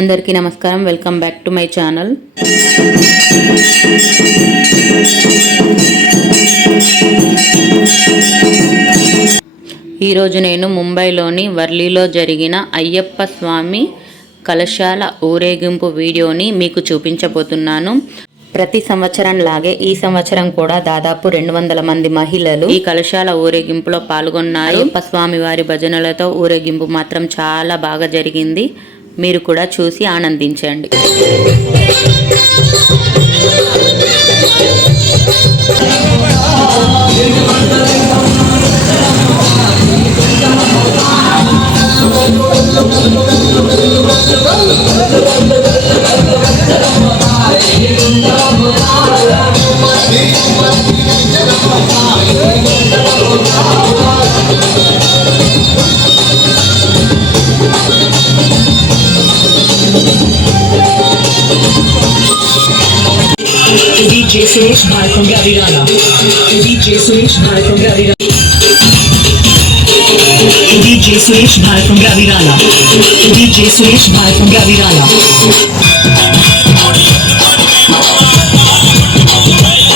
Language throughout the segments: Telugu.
అందరికీ నమస్కారం. Welcome back to my channel. ఈరోజు నేను ముంబైలోని వర్లీలో జరిగిన అయ్యప్ప స్వామి కలశాల ఊరేగింపు వీడియోని మీకు చూపించబోతున్నాను. ప్రతి సంవత్సరం లాగే ఈ సంవత్సరం కూడా దాదాపు 200 మంది మహిళలు ఈ కలశాల ఊరేగింపులో పాల్గొన్నారు. అయ్యప్ప స్వామి వారి భజనలతో ఊరేగింపు మాత్రం చాలా బాగా జరిగింది. మీరు కూడా చూసి ఆనందించండి. DJ Suresh Bhai from Ravirala. DJ Suresh Bhai from Ravirala. DJ Suresh Bhai from Ravirala. DJ Suresh Bhai from Ravirala.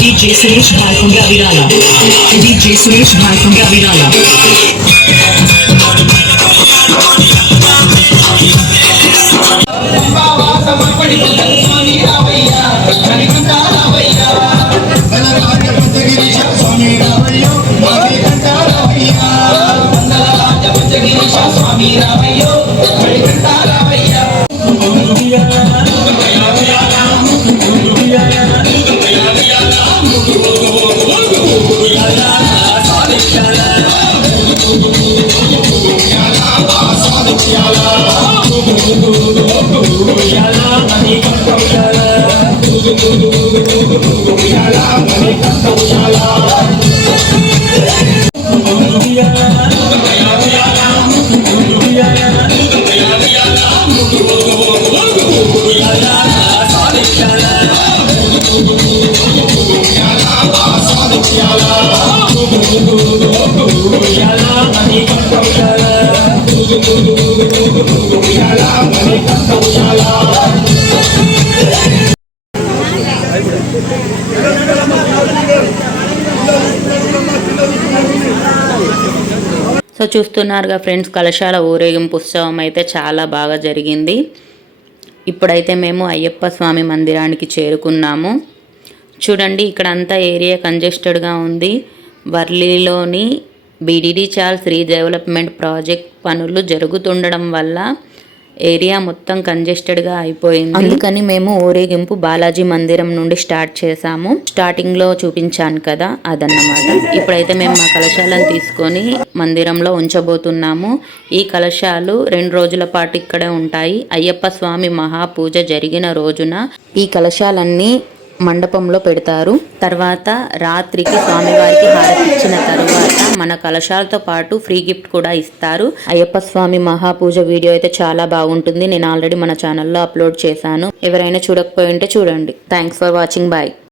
DJ Suresh Bhai from Ravirala. DJ Suresh Bhai from Ravirala. So చూస్తున్నారుగా ఫ్రెండ్స్, కలశాల ఊరేగింపు ఉత్సవం అయితే చాలా బాగా జరిగింది. ఇప్పుడైతే మేము అయ్యప్ప స్వామి మందిరానికి చేరుకున్నాము. చూడండి, ఇక్కడ అంతా ఏరియా కంజెస్టెడ్గా ఉంది. వర్లీలోని బీడీడీ చాల్స్ రీడెవలప్మెంట్ ప్రాజెక్ట్ పనులు జరుగుతుండడం వల్ల ఏరియా మొత్తం కంజెస్టెడ్గా అయిపోయింది. అందుకని మేము ఊరేగింపు బాలాజీ మందిరం నుండి స్టార్ట్ చేసాము. స్టార్టింగ్లో చూపించాను కదా, అదన్నమాట. ఇప్పుడైతే మేము మా కలశాలను తీసుకొని మందిరంలో ఉంచబోతున్నాము. ఈ కలశాలు 2 రోజుల పాటు ఇక్కడే ఉంటాయి. అయ్యప్ప స్వామి మహాపూజ జరిగిన రోజున ఈ కలశాలన్నీ మండపంలో పెడతారు. తర్వాత రాత్రికి స్వామివారికి హారతి ఇచ్చిన తర్వాత మన కలశాలతో పాటు ఫ్రీ గిఫ్ట్ కూడా ఇస్తారు. అయ్యప్ప స్వామి మహాపూజ వీడియో అయితే చాలా బాగుంటుంది. నేను ఆల్రెడీ మన ఛానల్లో అప్లోడ్ చేశాను. ఎవరైనా చూడకపోయి ఉంటే చూడండి. Thanks for watching. బాయ్.